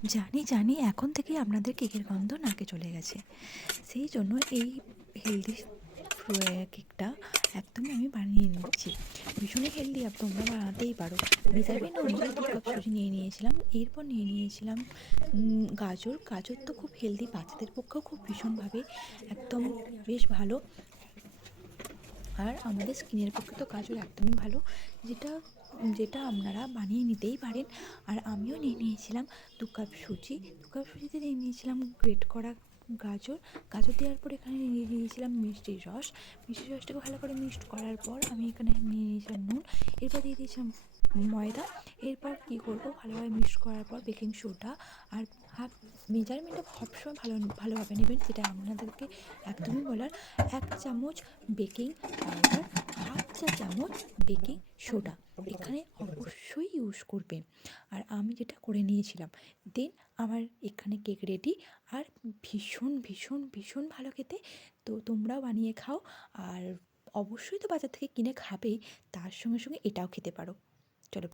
জানি জানি এখন থেকেই আপনাদের কেকের গন্ধ নাকে চলে গেছে। সেই জন্য এই হেলদি কেকটা একদমই আমি বানিয়ে নিচ্ছি। ভীষণই হেলদি, তোমরা বানাতেই পারো। মেজারমেন্ট অনুযায়ী 2 কাপ সুজি নিয়ে নিয়েছিলাম। এরপর নিয়ে নিয়েছিলাম গাজর। গাজর তো খুব হেলদি, বাচ্চাদের পক্ষেও খুব ভীষণভাবে একদম বেশ ভালো। আর আমাদের স্কিনের পক্ষে তো গাজর একদমই ভালো, যেটা যেটা আপনারা বানিয়ে নিতেই পারেন। আর আমিও নিয়ে নিয়েছিলাম 2 কাপ সুজি। 2 কাপ সুজিতে নিয়ে নিয়েছিলাম গ্রেট করা গাজর। গাজর দেওয়ার পর এখানে নিয়ে নিয়েছিলাম মিষ্টির রস। মিষ্টির রসটাকে ভালো করে মিক্সড করার পর আমি এখানে নিয়ে নিয়েছিলাম নুন। এরপর দিয়ে দিয়েছিলাম ময়দা। এরপর কী করবো, ভালোভাবে মিক্সড করার পর বেকিং সোডা আর হাফ, মেজারমেন্টটা সবসময় ভালোভাবে নেবেন, যেটা আপনাদেরকে একদমই বলার। 1 চামচ বেকিং পাউডার, হাফ চা চামচ বেকিং সোডা এখানে অবশ্যই ইউজ করবেন। আর আমি যেটা করে নিয়েছিলাম, দেন আমার এখানে কেক রেডি। আর ভীষণ ভীষণ ভীষণ ভালো খেতে। তো তোমরাও বানিয়ে খাও। আর অবশ্যই তো বাজার থেকে কিনে খাবেই, তার সঙ্গে সঙ্গে এটাও খেতে পারো। চলো।